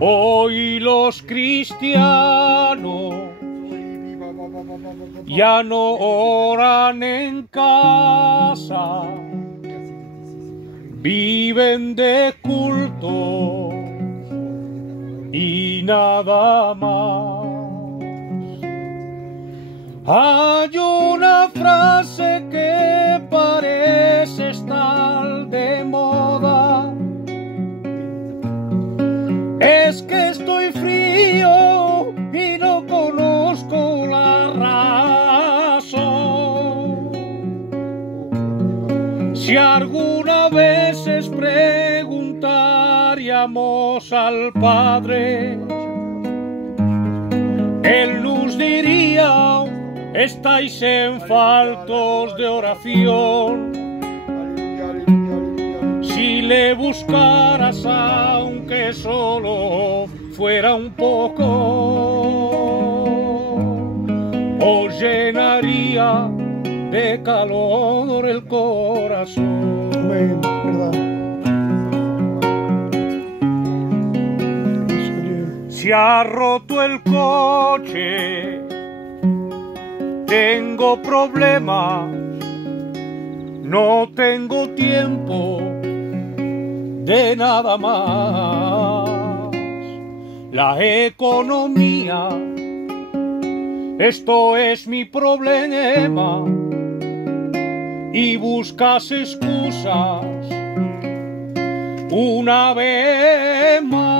Hoy los cristianos ya no oran en casa, viven de culto y nada más. Hay una frase que parece estar de moda: es que estoy frío y no conozco la razón. Si alguna vez preguntaríamos al Padre, Él nos diría: estáis en faltos de oración. Si le buscaras, aunque solo fuera un poco, os llenaría de calor el corazón. Amén, verdad. Se ha roto el coche, tengo problemas, no tengo tiempo de nada más. La economía, esto es mi problema, y buscas excusas una vez más.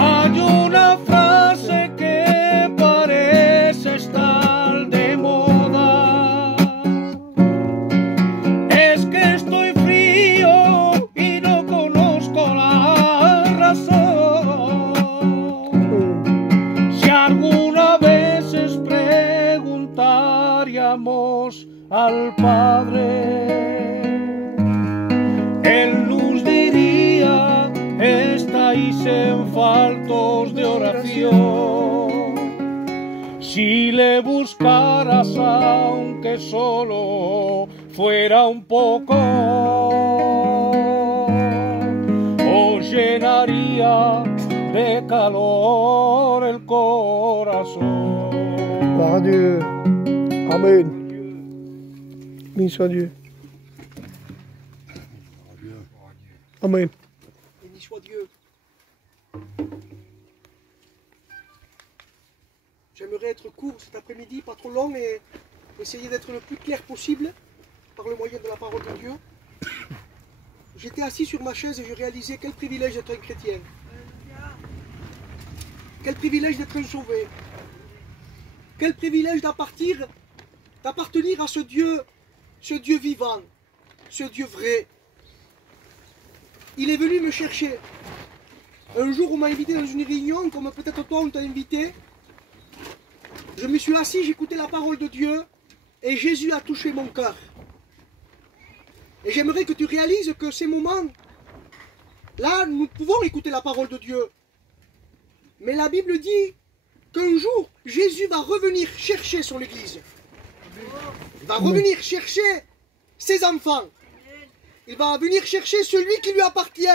Hay una frase que parece estar de moda: es que estoy frío y no conozco la razón. Si alguna vez preguntaríamos al Padre, Él nos diría: estáis en faltos de oración. Si le buscaras, aunque solo fuera un poco, os llenaría de calor el corazón. Gloire à Dieu. Amen. Béni soit Dieu. Amen. Béni soit Dieu. J'aimerais être court cet après-midi, pas trop long, et essayer d'être le plus clair possible par le moyen de la parole de Dieu. J'étais assis sur ma chaise et je réalisais quel privilège d'être un chrétien. Quel privilège d'être un sauvé. Quel privilège d'appartenir à ce Dieu vivant, ce Dieu vrai. Il est venu me chercher. Un jour, on m'a invité dans une réunion, comme peut-être toi, on t'a invité. Je me suis assis, j'écoutais la parole de Dieu, et Jésus a touché mon cœur. Et j'aimerais que tu réalises que ces moments, là, nous pouvons écouter la parole de Dieu. Mais la Bible dit qu'un jour, Jésus va revenir chercher son Église. Il va revenir chercher ses enfants. Il va venir chercher celui qui lui appartient.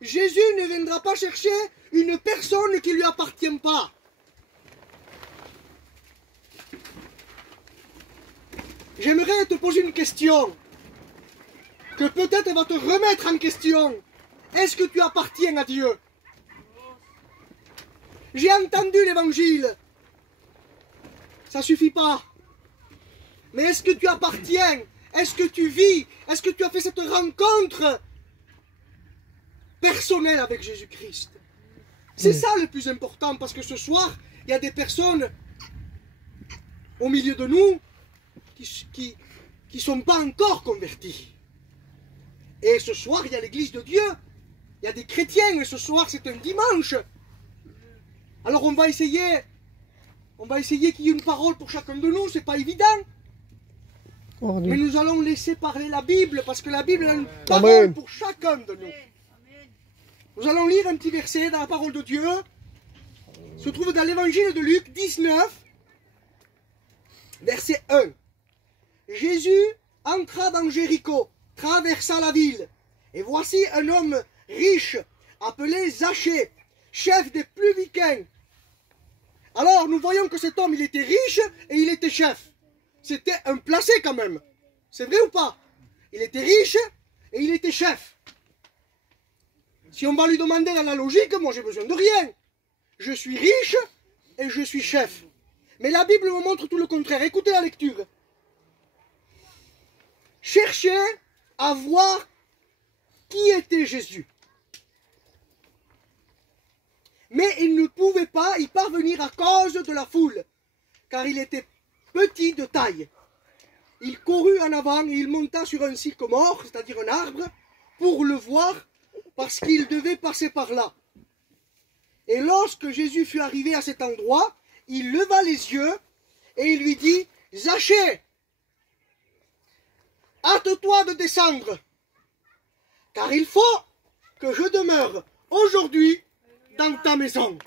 Jésus ne viendra pas chercher une personne qui ne lui appartient pas. J'aimerais te poser une question, que peut-être va te remettre en question. Est-ce que tu appartiens à Dieu? J'ai entendu l'évangile. Ça ne suffit pas. Mais est-ce que tu appartiens? Est-ce que tu vis? Est-ce que tu as fait cette rencontre personnelle avec Jésus-Christ? C'est ça le plus important, parce que ce soir, il y a des personnes au milieu de nous qui ne sont pas encore convertis. Et ce soir, il y a l'église de Dieu. Il y a des chrétiens, et ce soir, c'est un dimanche. Alors on va essayer qu'il y ait une parole pour chacun de nous, c'est pas évident. Mais nous allons laisser parler la Bible, parce que la Bible a une parole pour chacun de nous. Nous allons lire un petit verset dans la parole de Dieu. Il se trouve dans l'évangile de Luc 19, verset 1. Jésus entra dans Jéricho, traversa la ville, et voici un homme riche, appelé Zachée, chef des publicains. Alors nous voyons que cet homme, il était riche et il était chef. C'était un placé quand même. C'est vrai ou pas? Il était riche et il était chef. Si on va lui demander dans la logique, moi j'ai besoin de rien. Je suis riche et je suis chef. Mais la Bible me montre tout le contraire. Écoutez la lecture. Cherchez à voir qui était Jésus. Mais il ne pouvait pas y parvenir à cause de la foule, car il était petit de taille. Il courut en avant et il monta sur un sycomore, c'est-à-dire un arbre, pour le voir, parce qu'il devait passer par là. Et lorsque Jésus fut arrivé à cet endroit, il leva les yeux et il lui dit, « Zachée, hâte-toi de descendre, car il faut que je demeure aujourd'hui dans ta maison. »